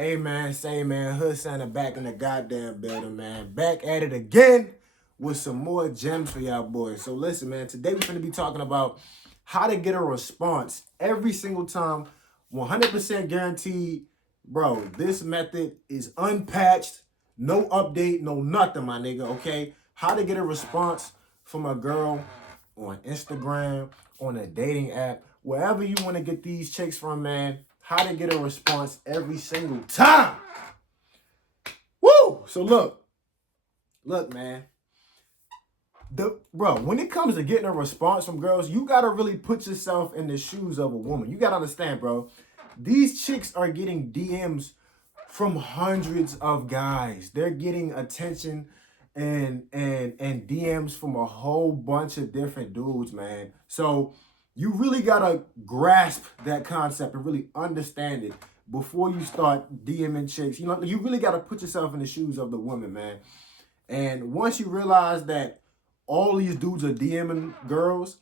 Hey man, say man, Hood Santa back in the goddamn building, man. Back at it again with some more gems for y'all boys. So listen, man, today we're gonna be talking about how to get a response every single time, 100% guaranteed. Bro, this method is unpatched, no update, no nothing, my nigga, okay? How to get a response from a girl on Instagram, on a dating app, wherever you want to get these chicks from, man. How to get a response every single time. Woo! So look, man. Bro, when it comes to getting a response from girls, you gotta really put yourself in the shoes of a woman. You gotta understand, bro. These chicks are getting DMs from hundreds of guys. They're getting attention and DMs from a whole bunch of different dudes, man. So you really gotta grasp that concept and really understand it before you start DMing chicks. You know, you really gotta put yourself in the shoes of the woman, man. And once you realize that all these dudes are DMing girls,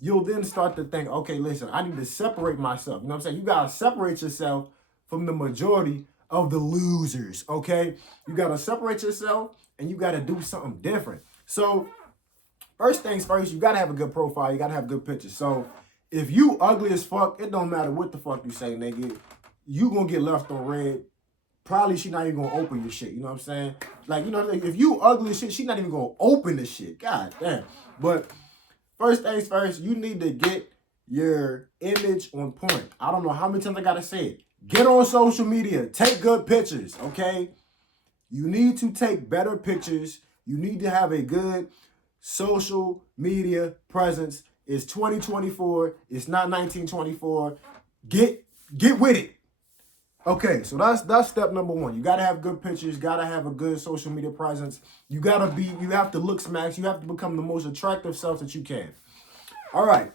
you'll then start to think, okay, listen, I need to separate myself. You know what I'm saying? You gotta separate yourself from the majority of the losers, okay? You gotta separate yourself and you gotta do something different. So first things first, you gotta have a good profile. You gotta have good pictures. So if you ugly as fuck, it don't matter what the fuck you say, nigga. You gonna get left on red. Probably she not even gonna open your shit. You know what I'm saying? Like, you know, if you ugly as shit, she not even gonna open the shit. God damn. But first things first, you need to get your image on point. I don't know how many times I gotta say it. Get on social media. Take good pictures, okay? You need to take better pictures. You need to have a good social media presence. It's 2024. It's not 1924. Get with it. Okay, so that's step number one. You gotta have good pictures, gotta have a good social media presence. You have to look smash, you have to become the most attractive self that you can. All right.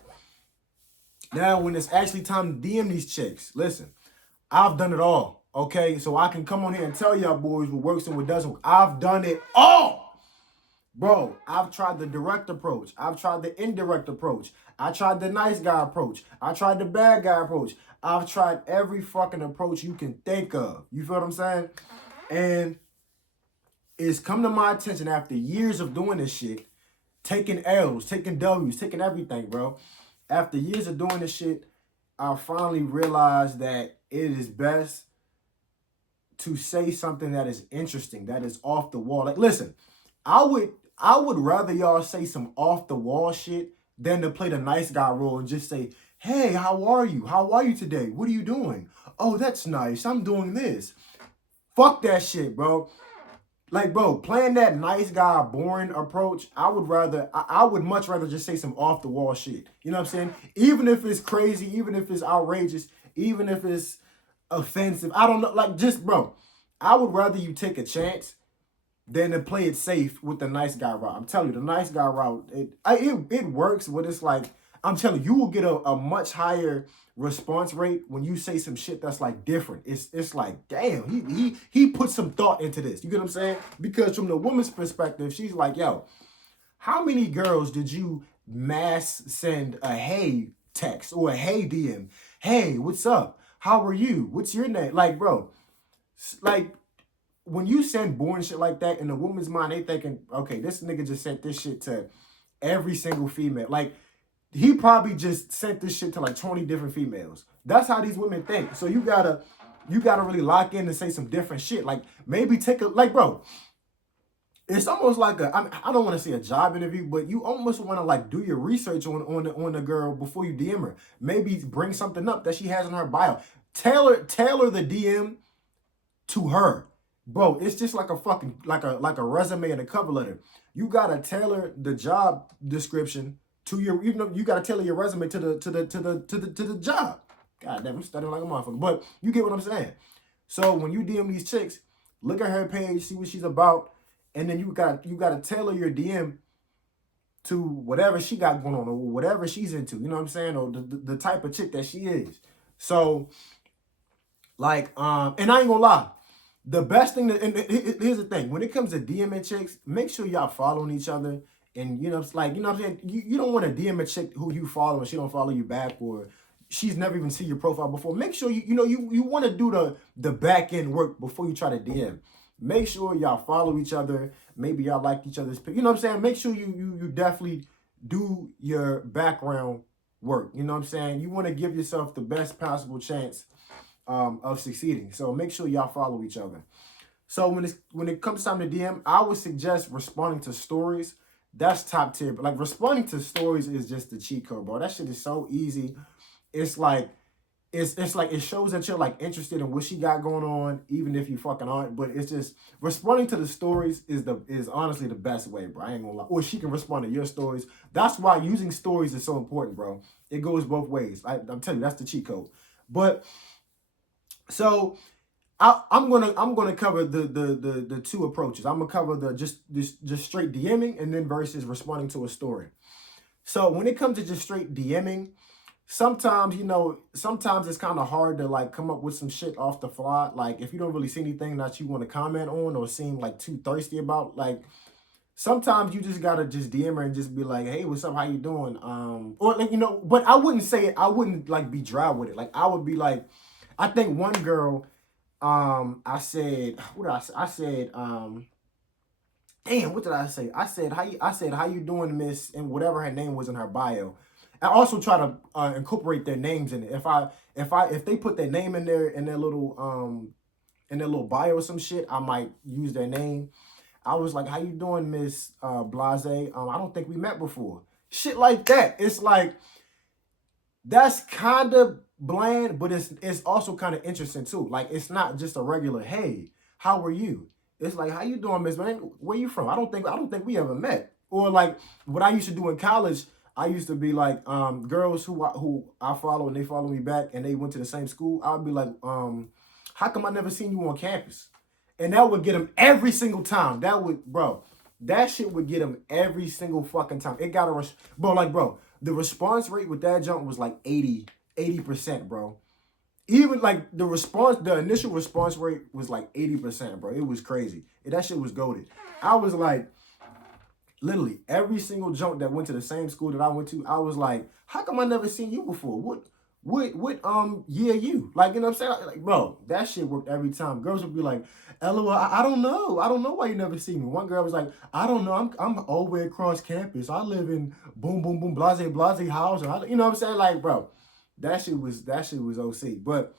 Now, when it's actually time to DM these chicks, listen, I've done it all. Okay, so I can come on here and tell y'all boys what works and what doesn't work. I've done it all. Bro, I've tried the direct approach. I've tried the indirect approach. I tried the nice guy approach. I tried the bad guy approach. I've tried every fucking approach you can think of. You feel what I'm saying? And it's come to my attention after years of doing this shit, taking L's, taking W's, taking everything, bro. After years of doing this shit, I finally realized that it is best to say something that is interesting, that is off the wall. Like, listen, I would rather y'all say some off the wall shit than to play the nice guy role and just say, hey, how are you? How are you today? What are you doing? Oh, that's nice. I'm doing this. Fuck that shit, bro. Like, bro, playing that nice guy, boring approach, I would much rather just say some off the wall shit. You know what I'm saying? Even if it's crazy, even if it's outrageous, even if it's offensive. I don't know. Like, just, bro, I would rather you take a chance than to play it safe with the nice guy route. I'm telling you, the nice guy route, it works, but it's like, I'm telling you, you will get a much higher response rate when you say some shit that's like different. It's like, damn, he put some thought into this. You get what I'm saying? Because from the woman's perspective, she's like, yo, how many girls did you mass send a hey text or a hey DM? Hey, what's up? How are you? What's your name? Like, bro, like, when you send boring shit like that, in the woman's mind, they thinking, okay, this nigga just sent this shit to every single female. Like, he probably just sent this shit to like 20 different females. That's how these women think. So you gotta really lock in and say some different shit. Like, maybe take a, like, bro, it's almost like I don't want to say a job interview, but you almost want to like do your research on the girl before you DM her. Maybe bring something up that she has in her bio. Tailor the DM to her. Bro, it's just like a fucking like a resume and a cover letter. You gotta tailor the job description to your, you gotta tailor your resume to the job. God damn, I'm studying like a motherfucker. But you get what I'm saying. So when you DM these chicks, look at her page, see what she's about, and then you gotta tailor your DM to whatever she got going on or whatever she's into. You know what I'm saying? Or the type of chick that she is. So, like, and I ain't gonna lie. The best thing and here's the thing, when it comes to DMing chicks, make sure y'all following each other. And, you know, it's like, you know what I'm saying? You don't want to DM a chick who you follow and she don't follow you back, or she's never even seen your profile before. Make sure you want to do the back end work before you try to DM. Make sure y'all follow each other. Maybe y'all like each other's. You know what I'm saying? Make sure you definitely do your background work. You know what I'm saying? You want to give yourself the best possible chance of succeeding. So make sure y'all follow each other. So when it comes time to DM, I would suggest responding to stories. That's top tier. But like responding to stories is just the cheat code, bro. That shit is so easy. It's like it's like it shows that you're like interested in what she got going on, even if you fucking aren't. But it's just responding to the stories is honestly the best way, bro. I ain't gonna lie. Or she can respond to your stories. That's why using stories is so important, bro. It goes both ways. I'm telling you, that's the cheat code. But so I'm gonna cover the two approaches. I'm gonna cover the just straight DMing and then versus responding to a story. So when it comes to just straight DMing, sometimes it's kind of hard to like come up with some shit off the fly. Like if you don't really see anything that you want to comment on or seem like too thirsty about, like sometimes you just gotta just DM her and just be like, hey, what's up? How you doing? Or like but I wouldn't say it. I wouldn't like be dry with it. Like I would be like, I think one girl. I said, what did I say? I said, damn, what did I say? I said, how you doing, miss? And whatever her name was in her bio. I also try to incorporate their names in it. If they put their name in their little bio or some shit, I might use their name. I was like, how you doing, Miss Blase? I don't think we met before. Shit like that. It's like, that's kind of bland, but it's also kind of interesting too. Like it's not just a regular, hey, how are you? It's like, how you doing, Miss Man? Where you from? I don't think we ever met. Or like what I used to do in college, I used to be like girls who I follow and they follow me back and they went to the same school. I'd be like, how come I never seen you on campus? And that would get them every single time. That shit would get them every single fucking time. It got bro. The response rate with that jump was like 80%, bro. Even like the initial response rate was like 80%, bro. It was crazy. That shit was goated. I was like, literally every single jump that went to the same school that I went to, I was like, how come I never seen you before? What year you? Like, you know what I'm saying? Like, bro, that shit worked every time. Girls would be like, LOL, I don't know. I don't know why you never see me. One girl was like, I don't know. I'm all the way across campus. I live in boom, boom, boom, blase house. You know what I'm saying? Like, bro, that shit was OC. But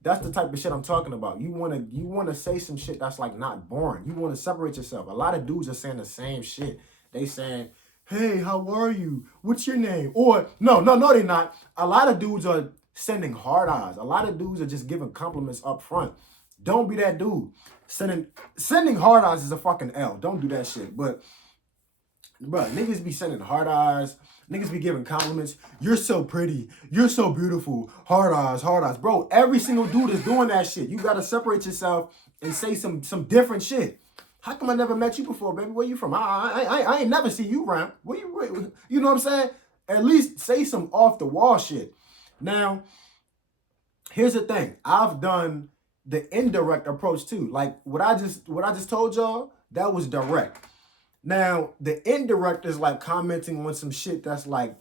that's the type of shit I'm talking about. You wanna say some shit that's like not boring. You wanna separate yourself. A lot of dudes are saying the same shit. They saying, hey, how are you? What's your name? Or no, they're not. A lot of dudes are sending hard eyes. A lot of dudes are just giving compliments up front. Don't be that dude. Sending hard eyes is a fucking L. Don't do that shit. But niggas be sending hard eyes. Niggas be giving compliments. You're so pretty. You're so beautiful. Hard eyes, hard eyes. Bro, every single dude is doing that shit. You gotta separate yourself and say some different shit. How come I never met you before, baby? Where you from? I ain't never see you around. You know what I'm saying? At least say some off the wall shit. Now, here's the thing. I've done the indirect approach too. Like what I just told y'all, that was direct. Now, the indirect is like commenting on some shit that's like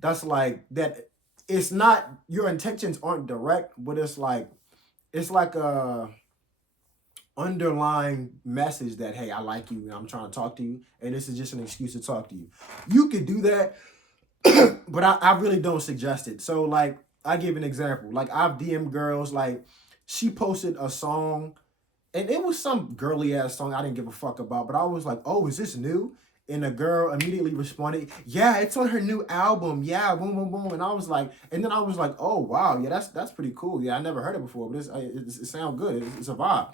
that. It's not, your intentions aren't direct, but it's like a underlying message that, hey, I like you and I'm trying to talk to you, and this is just an excuse to talk to you. You could do that, but I really don't suggest it. So like, I give an example. Like I've DM'd girls, like she posted a song and it was some girly ass song I didn't give a fuck about, but I was like, oh, is this new? And the girl immediately responded, yeah, it's on her new album. Yeah, boom, boom, boom. And I was like, oh wow, yeah, that's pretty cool. Yeah, I never heard it before, but it sounds good. It's a vibe.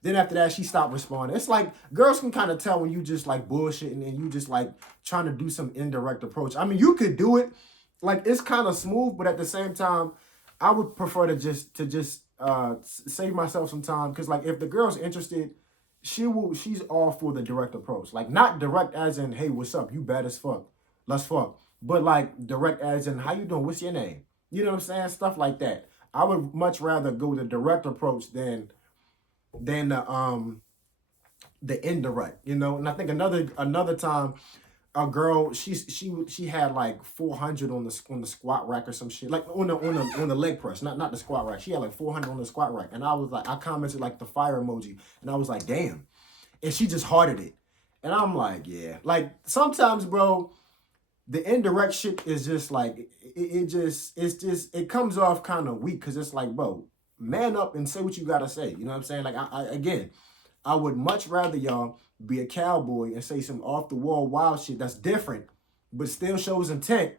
Then after that, she stopped responding. It's like girls can kind of tell when you just like bullshitting and you just like trying to do some indirect approach. I mean, you could do it. Like it's kind of smooth, but at the same time, I would prefer to just save myself some time. Cause like if the girl's interested, she's all for the direct approach. Like not direct as in, hey, what's up? You bad as fuck. Let's fuck. But like direct as in, how you doing? What's your name? You know what I'm saying? Stuff like that. I would much rather go the direct approach than the indirect, you know. And I think another time a girl, she had like 400 on the squat rack or some shit, like on the leg press, not the squat rack. She had like 400 on the squat rack, and I was like, I commented like the fire emoji, and I was like, damn, and she just hearted it, and I'm like, yeah, like sometimes, bro, the indirect shit is just like it comes off kind of weak because it's like, bro, man up and say what you gotta say. You know what I'm saying? Like again, I would much rather y'all be a cowboy and say some off the wall wild shit that's different, but still shows intent,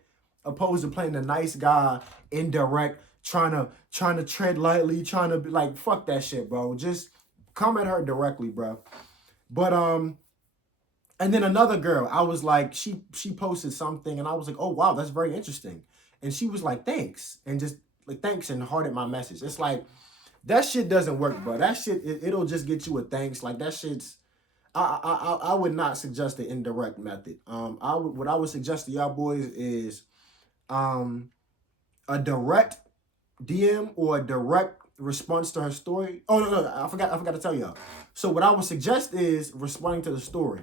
opposed to playing the nice guy, indirect, trying to tread lightly, trying to be like, fuck that shit, bro. Just come at her directly, bro. But and then another girl, I was like, she posted something, and I was like, oh wow, that's very interesting, and she was like, thanks, and just like thanks and hearted my message. It's like, that shit doesn't work, bro. That shit, it'll just get you a thanks. Like that shit's, I would not suggest the indirect method. What I would suggest to y'all boys is, a direct DM or a direct response to her story. Oh no, I forgot to tell y'all. So what I would suggest is responding to the story.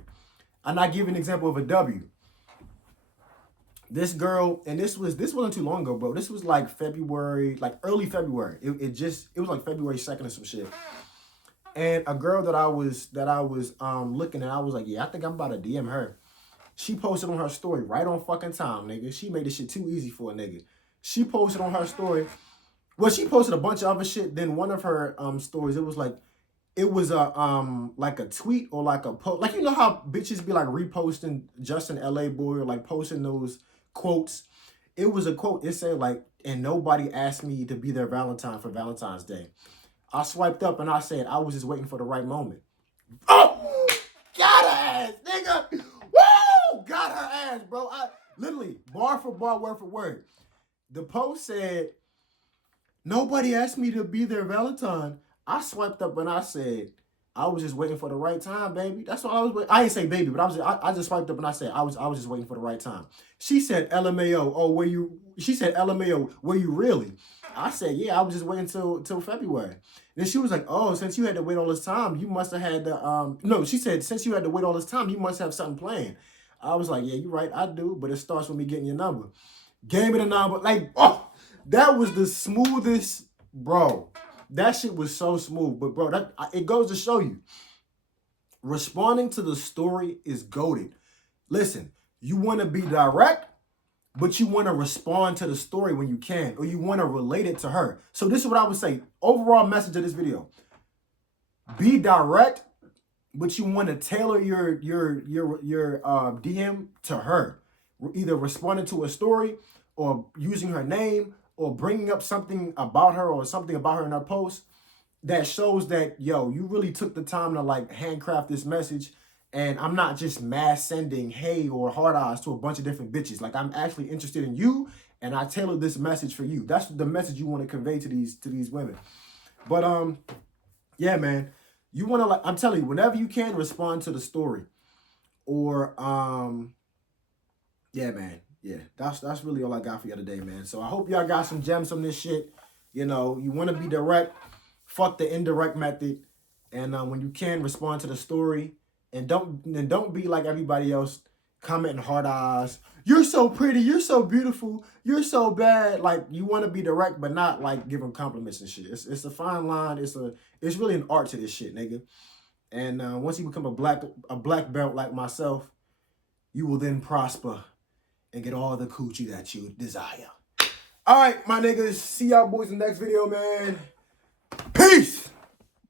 And I give an example of a W. This girl, and this wasn't too long ago, bro. This was like February, like early February. It was like February 2nd or some shit. And a girl that I was looking at, I was like, yeah, I think I'm about to DM her. She posted on her story right on fucking time, nigga. She made this shit too easy for a nigga. She posted on her story. Well, she posted a bunch of other shit. Then one of her stories, it was a like a tweet or like a post. Like, you know how bitches be like reposting Justin LA Boy or like posting those quotes. It was a quote. It said like, and nobody asked me to be their Valentine for Valentine's Day. I swiped up and I said, I was just waiting for the right moment. Oh, got her ass, nigga. Woo, got her ass, bro. I literally, bar for bar, word for word. The post said, nobody asked me to be their Valentine. I swiped up and I said, I was just waiting for the right time, baby. That's what I was waiting. I didn't say baby, but I just swiped up and I said, I was just waiting for the right time. She said, LMAO, oh, she said, LMAO, were you really? I said, yeah, I was just waiting till February. Then she was like, oh, since you had to wait all this time, you must have had the, no, she said, since you had to wait all this time, you must have something planned. I was like, yeah, you're right, I do, but it starts with me getting your number. Gave me the number, like, oh, that was the smoothest, bro. That shit was so smooth. But, bro, it goes to show you, responding to the story is goated. Listen, you want to be direct, but you want to respond to the story when you can, or you want to relate it to her. So this is what I would say. Overall message of this video: be direct, but you want to tailor your DM to her. Either responding to a story, or using her name, or bringing up something about her, or something about her in her post that shows that, yo, you really took the time to like handcraft this message. And I'm not just mass sending hey or hard eyes to a bunch of different bitches. Like, I'm actually interested in you, and I tailored this message for you. That's the message you want to convey to these women. But yeah, man, you want to, like, I'm telling you, whenever you can, respond to the story. Or yeah, man, yeah, that's really all I got for you today, man. So I hope y'all got some gems from this shit. You know, you want to be direct, fuck the indirect method, and when you can, respond to the story. And don't be like everybody else, commenting hard eyes. You're so pretty. You're so beautiful. You're so bad. Like, you want to be direct, but not like give them compliments and shit. It's a fine line. It's really an art to this shit, nigga. And once you become a black belt like myself, you will then prosper and get all the coochie that you desire. All right, my niggas. See y'all boys in the next video, man.